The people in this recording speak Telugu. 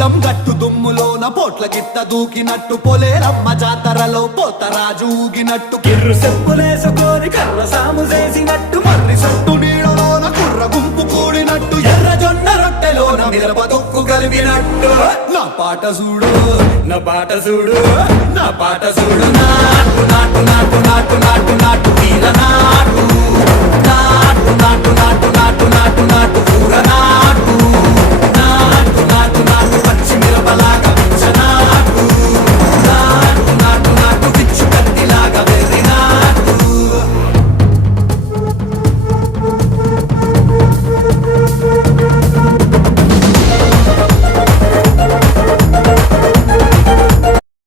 పొలం గట్టు దుమ్ములోన పోట్ల గిత్త దూకినట్టు పొలేరమ్మ జాతరలో పోతరాజు ఊగినట్టు కిర్రు చెప్పులేసుకొని కర్ర సాము చేసినట్టు మర్రి సొట్టు నీడలోన కుర్ర గుంపు కూడినట్టు ఎర్ర జొన్న రొట్టెలోన మిరప తొక్కు కలిపినట్టు నా పాట చూడు నా పాట చూడు నా పాట చూడు నాటు నాటు నాటు నాటు నాటు